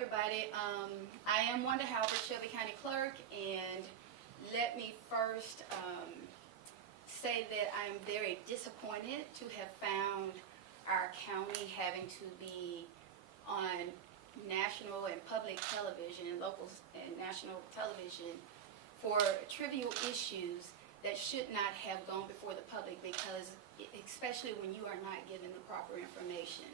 everybody. I am Wanda Halbert, Shelby County Clerk, and let me first say that I'm very disappointed to have found our county having to be on national and public television and local and national television for trivial issues that should not have gone before the public, because especially when you are not given the proper information.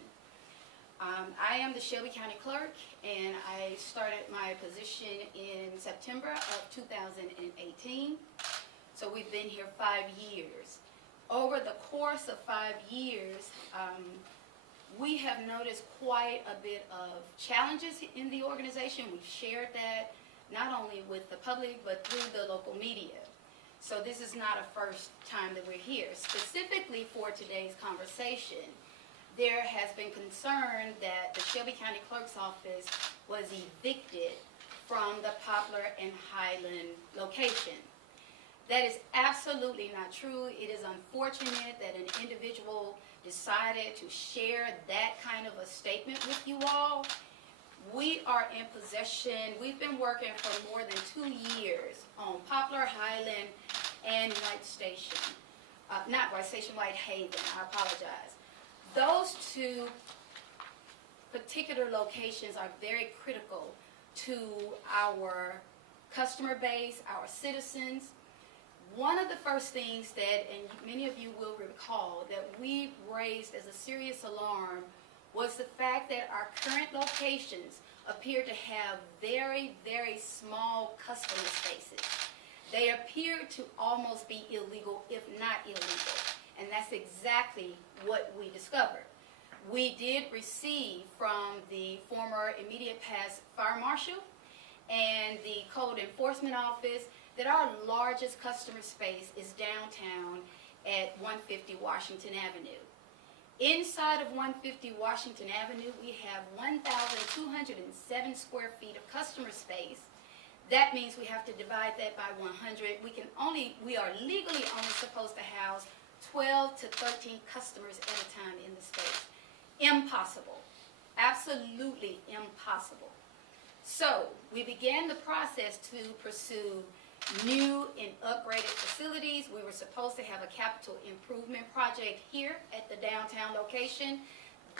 I am the Shelby County Clerk, and I started my position in September of 2018. So we've been here 5 years. Over the course of 5 years, we have noticed quite a bit of challenges in the organization. We've shared that not only with the public, but through the local media. So this is not a first time that we're here. Specifically for today's conversation, there has been concern that the Shelby County Clerk's Office was evicted from the Poplar and Highland location. That is absolutely not true. It is unfortunate that an individual decided to share that kind of a statement with you all. We are in possession. We've been working for more than 2 years on Poplar, Highland, and White Station. Not White Station, White Haven, I apologize. Those two particular locations are very critical to our customer base, our citizens. One of the first things that, and many of you will recall, that we raised as a serious alarm was the fact that our current locations appear to have very, very small customer spaces. They appear to almost be illegal, if not illegal. And that's exactly what we discovered. We did receive from the former immediate past fire marshal and the code enforcement office that our largest customer space is downtown at 150 Washington Avenue. Inside of 150 Washington Avenue, we have 1,207 square feet of customer space. That means we have to divide that by 100. We are legally only supposed to house 12 to 13 customers at a time in the space. Impossible. Absolutely impossible. So we began the process to pursue new and upgraded facilities. We were supposed to have a capital improvement project here at the downtown location.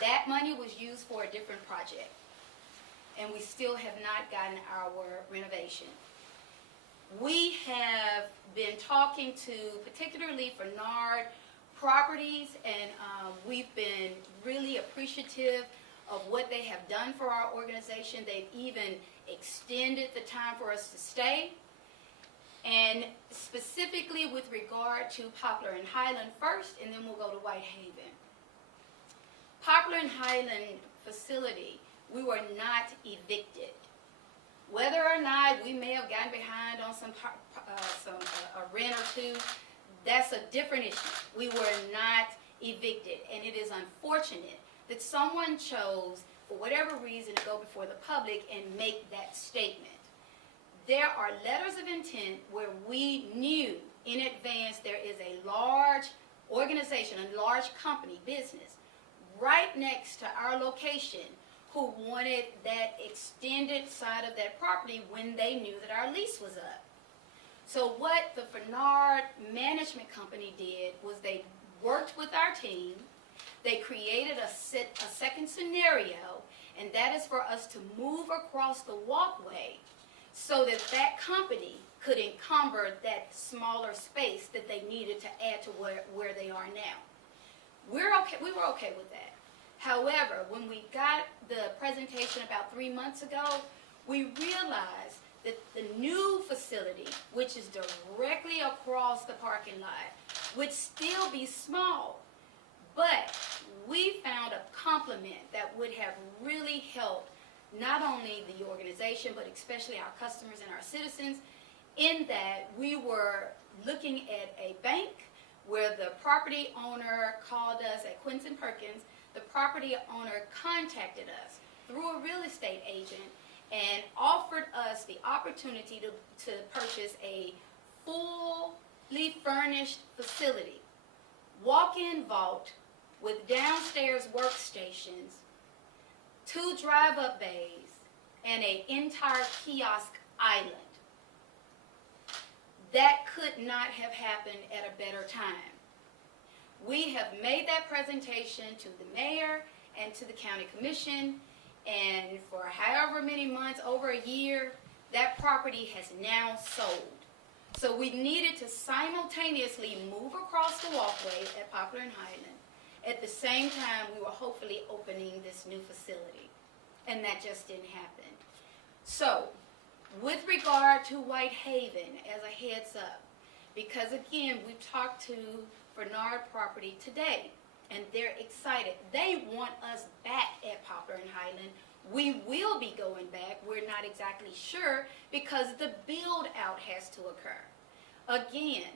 That money was used for a different project, and we still have not gotten our renovation. We have been talking to particularly for NARD properties, and we've been really appreciative of what they have done for our organization. They've even extended the time for us to stay. And specifically with regard to Poplar and Highland first, and then we'll go to White Haven. Poplar and Highland facility, we were not evicted. Whether or not we may have gotten behind on a rent or two, that's a different issue. We were not evicted, and it is unfortunate that someone chose, for whatever reason, to go before the public and make that statement. There are letters of intent where we knew in advance there is a large organization, a large company, business, right next to our location who wanted that extended side of that property when they knew that our lease was up. So what the Fernard Management Company did was they worked with our team. They created a second scenario, and that is for us to move across the walkway so that that company could encumber that smaller space that they needed to add to where they are now. We were okay with that. However, when we got the presentation about 3 months ago, we realized that the new facility, which is directly across the parking lot, would still be small. But we found a complement that would have really helped not only the organization, but especially our customers and our citizens, in that we were looking at a bank where the property owner called us at Quinton Perkins. The property owner contacted us through a real estate agent and offered us the opportunity to purchase a fully furnished facility, walk-in vault with downstairs workstations, 2 drive-up bays, and an entire kiosk island. That could not have happened at a better time. We have made that presentation to the mayor and to the county commission, and for however many months, over a year, that property has now sold. So we needed to simultaneously move across the walkway at Poplar and Highland. At the same time, we were hopefully opening this new facility, and that just didn't happen. So, with regard to Whitehaven, as a heads up, because again, we've talked to Bernard Property today, and they're excited. They want us back at Poplar and Highland. We will be going back. We're not exactly sure because the build out has to occur. Again,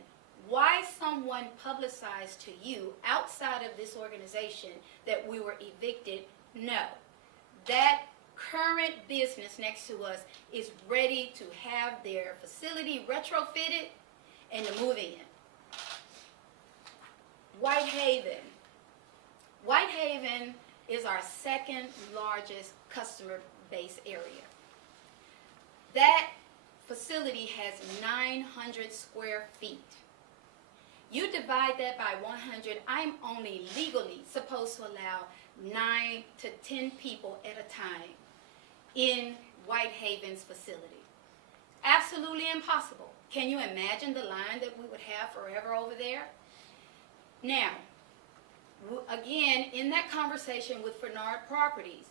why someone publicized to you outside of this organization that we were evicted? No. That current business next to us is ready to have their facility retrofitted and to move in. Whitehaven. Whitehaven is our second largest customer base area. That facility has 900 square feet. You divide that by 100, I'm only legally supposed to allow 9 to 10 people at a time in Whitehaven's facility. Absolutely impossible. Can you imagine the line that we would have forever over there? Now, again, in that conversation with Bernard Properties,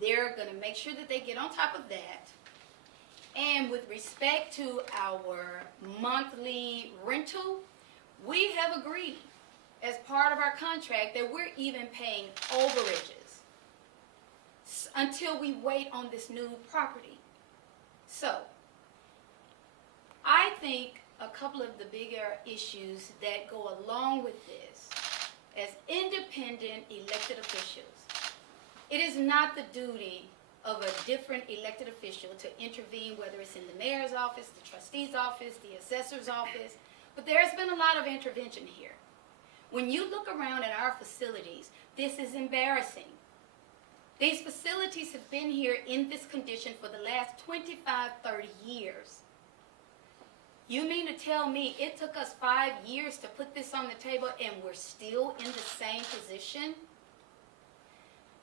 they're going to make sure that they get on top of that. And with respect to our monthly rental, we have agreed as part of our contract that we're even paying overages until we wait on this new property. So, I think a couple of the bigger issues that go along with this, as independent elected officials, it is not the duty of a different elected official to intervene, whether it's in the mayor's office, the trustee's office, the assessor's office, but there's been a lot of intervention here. When you look around at our facilities, this is embarrassing. These facilities have been here in this condition for the last 25, 30 years. You mean to tell me it took us 5 years to put this on the table and we're still in the same position?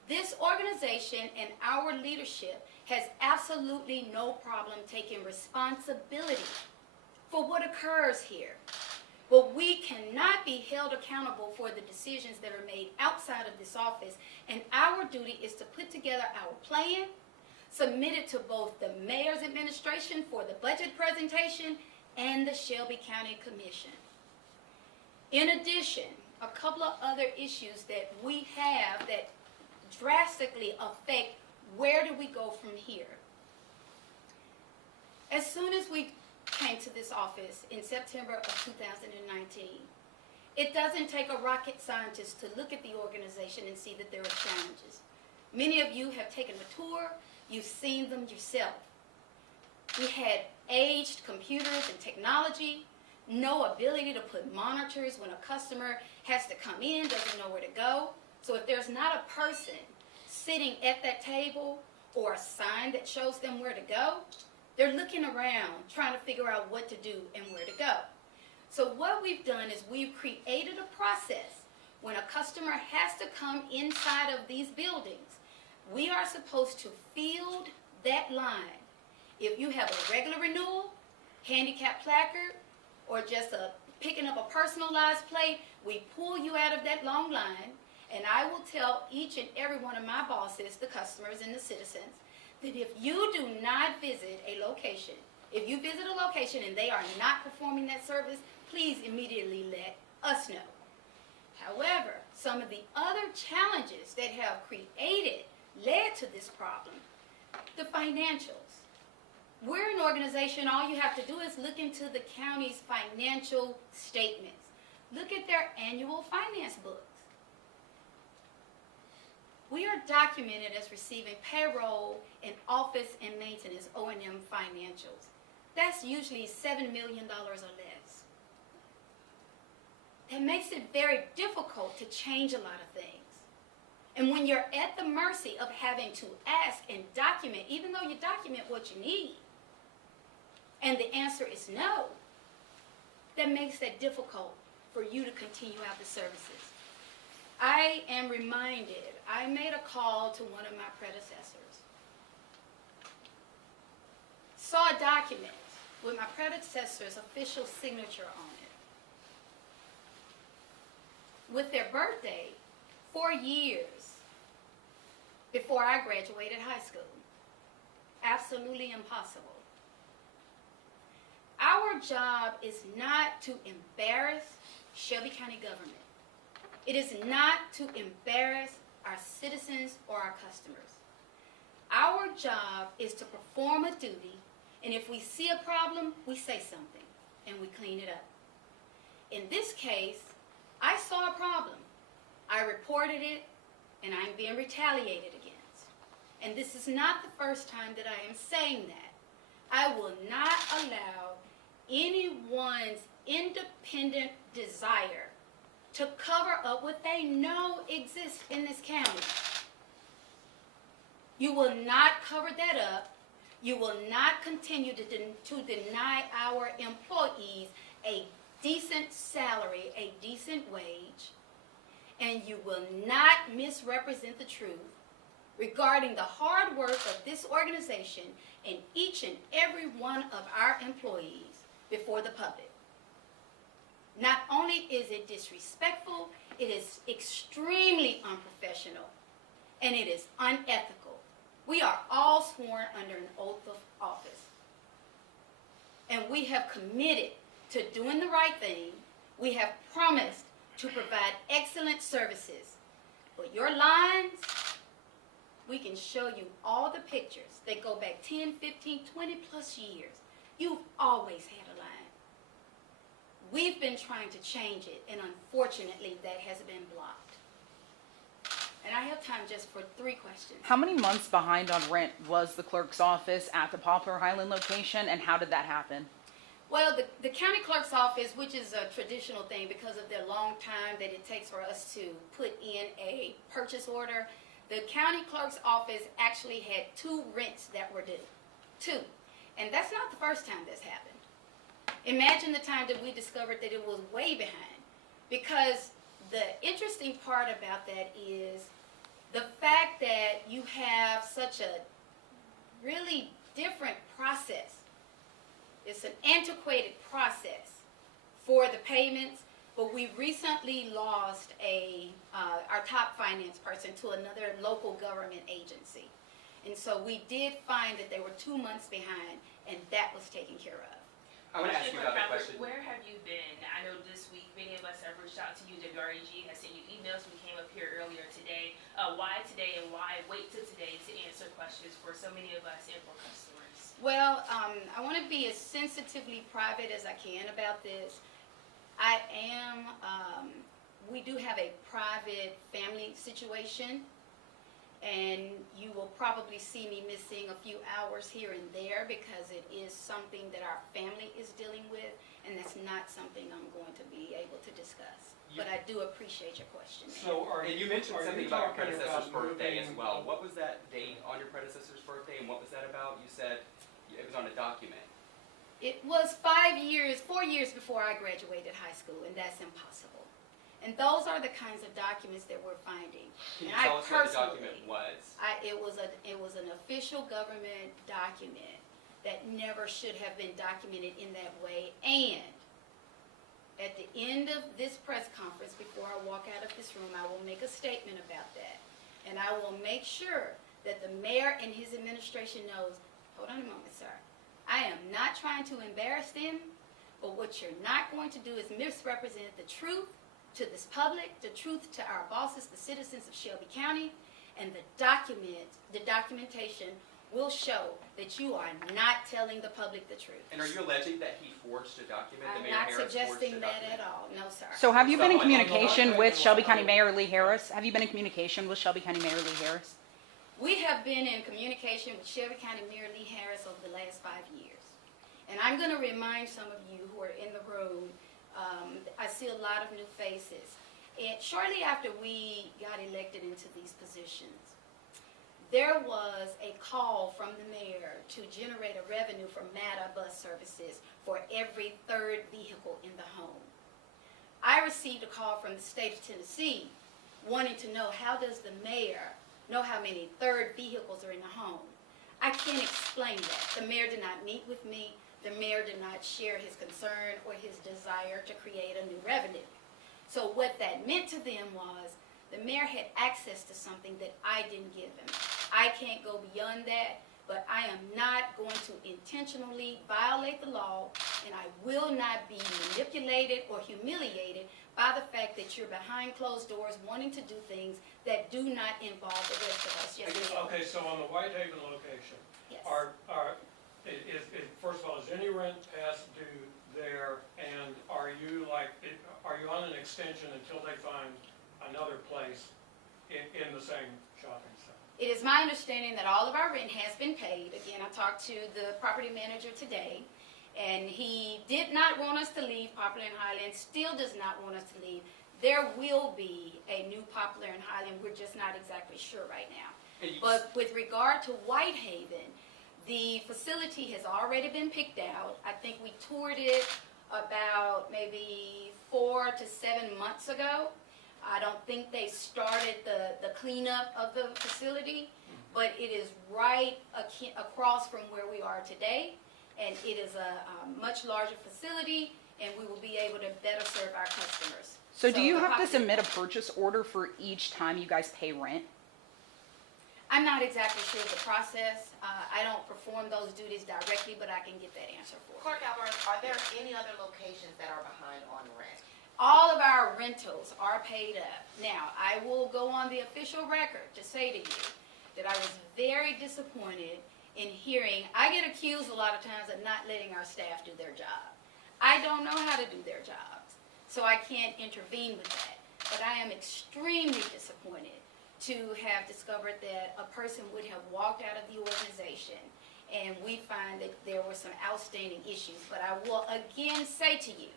This organization and our leadership has absolutely no problem taking responsibility for what occurs here. But we cannot be held accountable for the decisions that are made outside of this office, and our duty is to put together our plan, submit it to both the mayor's administration for the budget presentation and the Shelby County Commission. In addition, a couple of other issues that we have that drastically affect where do we go from here. As soon as we came to this office in September of 2019, it doesn't take a rocket scientist to look at the organization and see that there are challenges. Many of you have taken a tour, you've seen them yourself. We had aged computers and technology, no ability to put monitors when a customer has to come in, doesn't know where to go. So if there's not a person sitting at that table or a sign that shows them where to go, they're looking around trying to figure out what to do and where to go. So what we've done is we've created a process. When a customer has to come inside of these buildings, we are supposed to field that line. If you have a regular renewal, handicap placard, or just picking up a personalized plate, we pull you out of that long line, and I will tell each and every one of my bosses, the customers and the citizens, that if you do not visit a location, if you visit a location and they are not performing that service, please immediately let us know. However, some of the other challenges that have led to this problem, the financials. We're an organization, all you have to do is look into the county's financial statements. Look at their annual finance books. We are documented as receiving payroll and office and maintenance O&M financials. That's usually $7 million or less. That makes it very difficult to change a lot of things. And when you're at the mercy of having to ask and document, even though you document what you need, and the answer is no, that makes that difficult for you to continue out the services. I am reminded, I made a call to one of my predecessors, saw a document with my predecessor's official signature on it, with their birthday 4 years before I graduated high school. Absolutely impossible. Our job is not to embarrass Shelby County government. It is not to embarrass our citizens or our customers. Our job is to perform a duty, and if we see a problem, we say something, and we clean it up. In this case, I saw a problem. I reported it, and I'm being retaliated against. And this is not the first time that I am saying that. I will not allow anyone's independent desire to cover up what they know exists in this county. You will not cover that up. You will not continue to deny our employees a decent salary, a decent wage, and you will not misrepresent the truth regarding the hard work of this organization and each and every one of our employees before the public. Not only is it disrespectful, it is extremely unprofessional, and it is unethical. We are all sworn under an oath of office, and we have committed to doing the right thing. We have promised to provide excellent services. But your lines, we can show you all the pictures that go back 10, 15, 20 plus years. You've always had a line. We've been trying to change it, and unfortunately that has been blocked. And I have time just for 3 questions. How many months behind on rent was the clerk's office at the Poplar Highland location, and how did that happen? Well, the county clerk's office, which is a traditional thing because of the long time that it takes for us to put in a purchase order, the county clerk's office actually had 2 rents that were due. 2. And that's not the first time this happened. Imagine the time that we discovered that it was way behind. Because the interesting part about that is the fact that you have such a really different process. It's an antiquated process for the payments, but we recently lost our top finance person to another local government agency. And so we did find that they were 2 months behind, and that was taken care of. I want to ask you about that question. Where have you been? I know this week many of us have reached out to you. WREG has sent you emails. We came up here earlier today. Why today, and why wait till today to answer questions for so many of us and for customers? Well, I want to be as sensitively private as I can about this. We do have a private family situation, and you will probably see me missing a few hours here and there because it is something that our family is dealing with, and that's not something I'm going to be able to discuss. But I do appreciate your question. So, and you mentioned something about your predecessor's birthday as well. What was that date on your predecessor's birthday, and what was that about? You said it was on a document. It was 4 years before I graduated high school, and that's impossible. And those are the kinds of documents that we're finding. Can you tell us what the document was? It was an official government document that never should have been documented in that way. And at the end of this press conference, before I walk out of this room, I will make a statement about that. And I will make sure that the mayor and his administration knows, hold on a moment, sir. I am not trying to embarrass them, but what you're not going to do is misrepresent the truth to this public, the truth to our bosses, the citizens of Shelby County, and the documentation will show that you are not telling the public the truth. And are you alleging that he forged a document? I'm not suggesting that at all. No, sir. So have you been in communication with Shelby County Mayor Lee Harris? Have you been in communication with Shelby County Mayor Lee Harris? We have been in communication with Shelby County Mayor Lee Harris over the last 5 years. And I'm going to remind some of you who are in the room, I see a lot of new faces. shortly after we got elected into these positions, there was a call from the mayor to generate a revenue from MATA bus services for every third vehicle in the home. I received a call from the state of Tennessee wanting to know, how does the mayor know how many third vehicles are in the home? I can't explain that. The mayor did not meet with me. The mayor did not share his concern or his desire to create a new revenue. So what that meant to them was the mayor had access to something that I didn't give him. I can't go beyond that, but I am not going to intentionally violate the law, and I will not be manipulated or humiliated by the fact that you're behind closed doors wanting to do things that do not involve the rest of us. Yes, ma'am. Okay, so on the Whitehaven location, Yes. first of all, is any rent past due there, and are you on an extension until they find another place in the same shopping center? It is my understanding that all of our rent has been paid. Again, I talked to the property manager today, and he did not want us to leave Poplar and Highland, still does not want us to leave. There will be a new Poplar and Highland, we're just not exactly sure right now. But with regard to Whitehaven, the facility has already been picked out. I think we toured it about maybe 4 to 7 months ago. I don't think they started the cleanup of the facility, but it is right across from where we are today, and it is a much larger facility, and we will be able to better serve our customers. So do you have to submit a purchase order for each time you guys pay rent? I'm not exactly sure of the process. I don't perform those duties directly, but I can get that answer for you. Clerk Albert, are there any other locations that are behind on rent? All of our rentals are paid up. Now, I will go on the official record to say to you that I was very disappointed in hearing, I get accused a lot of times of not letting our staff do their job. I don't know how to do their jobs, so I can't intervene with that. But I am extremely disappointed to have discovered that a person would have walked out of the organization, and we find that there were some outstanding issues. But I will again say to you,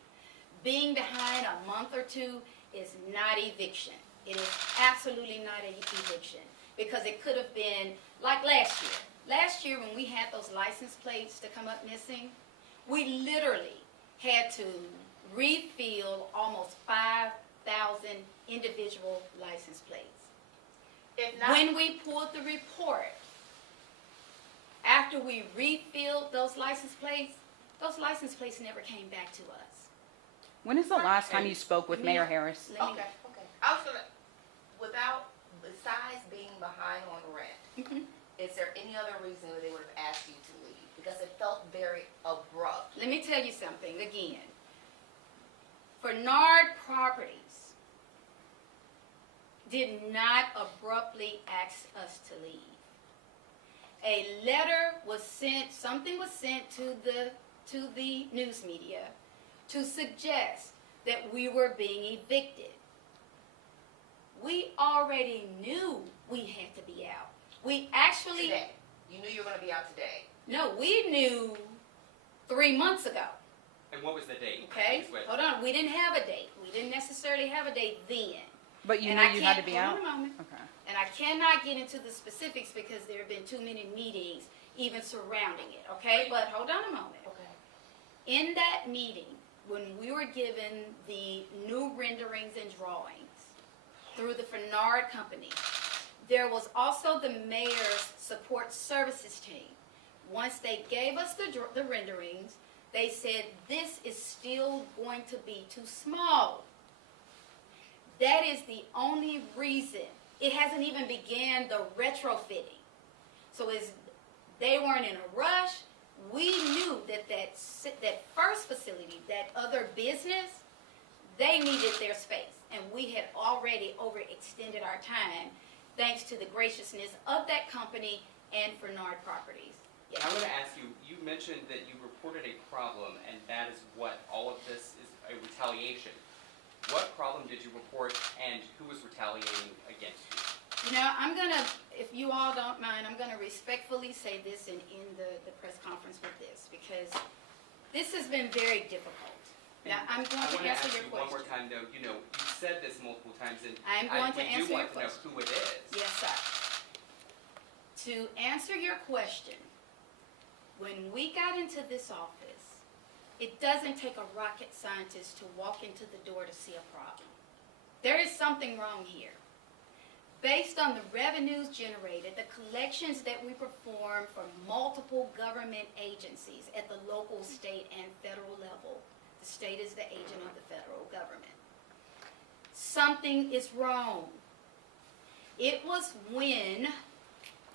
being behind a month or two is not eviction. It is absolutely not an eviction, because it could have been like last year. Last year when we had those license plates to come up missing, we literally had to refill almost 5,000 individual license plates. If not, When we pulled the report, after we refilled those license plates never came back to us. When is the last time you spoke with Mayor Harris? Let me- okay. I was gonna, besides being behind on rent, Mhm. is there any other reason that they would have asked you to leave? Because it felt very abrupt. Let me tell you something again. Bernard Properties did not abruptly ask us to leave. A letter was sent, something was sent to the news media to suggest that we were being evicted. We already knew we had to be out. We actually, Today. You knew you were gonna be out today. no, we knew 3 months ago. And what was the date? Okay, Just wait. hold on. We didn't have a date. We didn't necessarily have a date then. But you And knew I you had to can't- be hold out? on a moment. Okay. And I cannot get into the specifics because there have been too many meetings even surrounding it, okay? But hold on a moment. Okay. In that meeting, when we were given the new renderings and drawings through the Fernard Company, there was also the mayor's support services team. Once they gave us the renderings, they said this is still going to be too small. That is the only reason. It hasn't even began the retrofitting. So they weren't in a rush. We knew that first facility, that other business, they needed their space. And we had already overextended our time thanks to the graciousness of that company and Fernard Properties. Yes. I want to ask you, you mentioned that you reported a problem, and that is what all of this is, a retaliation. What problem did you report, and who was retaliating against you? You know, I'm going to, if you all don't mind, I'm going to respectfully say this and end the press conference with this, because this has been very difficult. Now, I'm going to answer your I want to ask you one more question. time, though. You said this multiple times, and I'm going to we answer do your want to know question. who it is. Yes, sir. To answer your question, when we got into this office, it doesn't take a rocket scientist to walk into the door to see a problem. There is something wrong here. Based on the revenues generated, the collections that we perform for multiple government agencies at the local, state, and federal level, the state is the agent of the federal government. Something is wrong. It was when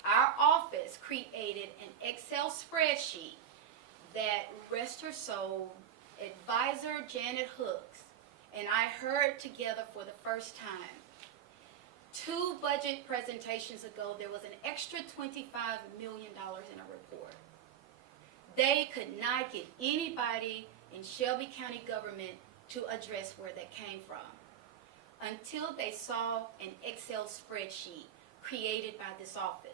our office created an Excel spreadsheet that, rest her soul, advisor Janet Hooks and I heard together for the first time. 2 budget presentations ago, there was an extra $25 million in a report. They could not get anybody in Shelby County government to address where that came from until they saw an Excel spreadsheet created by this office.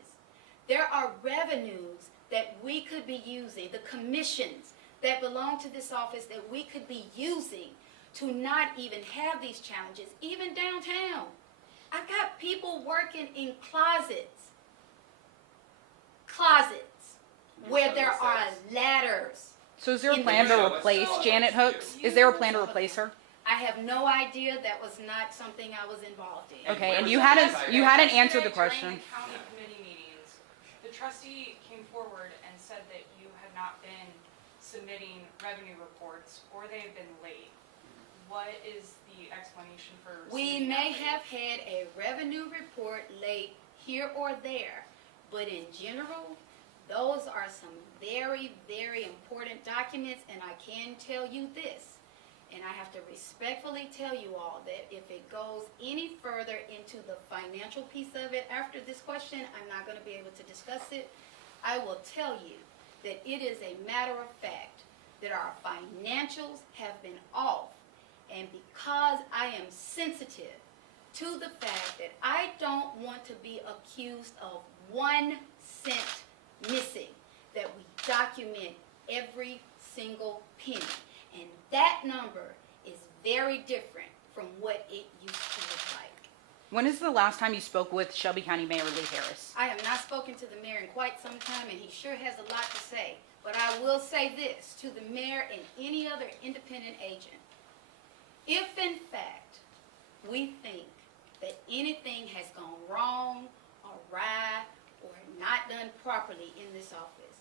There are revenues that we could be using, the commissions that belong to this office that we could be using to not even have these challenges, even downtown. I've got people working in closets where there are ladders. So is there a In the plan to room. replace Janet Hooks? Is there a plan to replace her? I have no idea. That was not something I was involved in. Okay, where and was you the hadn't entire- answered the During question. the county committee meetings, the trustee came forward and said that you had not been submitting revenue reports or they had been late. What is the explanation for We submitting may that late? have had a revenue report late here or there, but in general, those are some very, very important documents, and I can tell you this, and I have to respectfully tell you all that if it goes any further into the financial piece of it after this question, I'm not going to be able to discuss it. I will tell you that it is a matter of fact that our financials have been off. And because I am sensitive to the fact that I don't want to be accused of 1 cent missing, that we document every single penny. And that number is very different from what it used to look like. When is the last time you spoke with Shelby County Mayor Lee Harris? I have not spoken to the mayor in quite some time, and he sure has a lot to say. But I will say this to the mayor and any other independent agent. If, in fact, we think that anything has gone wrong, awry, or not done properly in this office,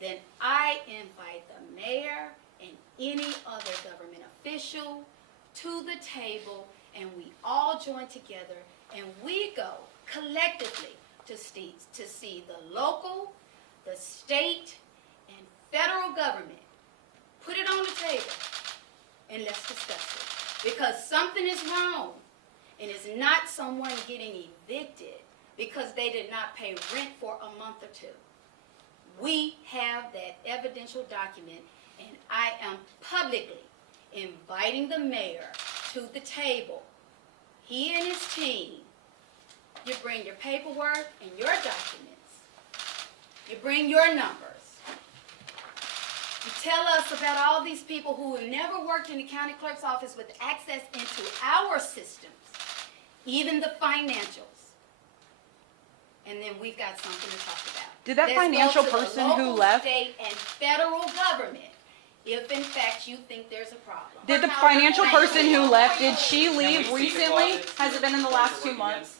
then I invite the mayor and any other government official to the table, and we all join together, and we go collectively to see the local, the state, and federal government. Put it on the table, and let's discuss it. Because something is wrong, and it's not someone getting evicted because they did not pay rent for a month or 2. We have that evidential document, and I am publicly inviting the mayor to the table. He and his team, you bring your paperwork and your documents. You bring your numbers. You tell us about all these people who have never worked in the county clerk's office with access into our systems, even the financials. And then we've got something to talk about. Did that Let's go financial to the person who local, left- state, and federal government, if in fact you think there's a problem. Did the financial person who left, did she leave recently? Has it been in the last 2 months?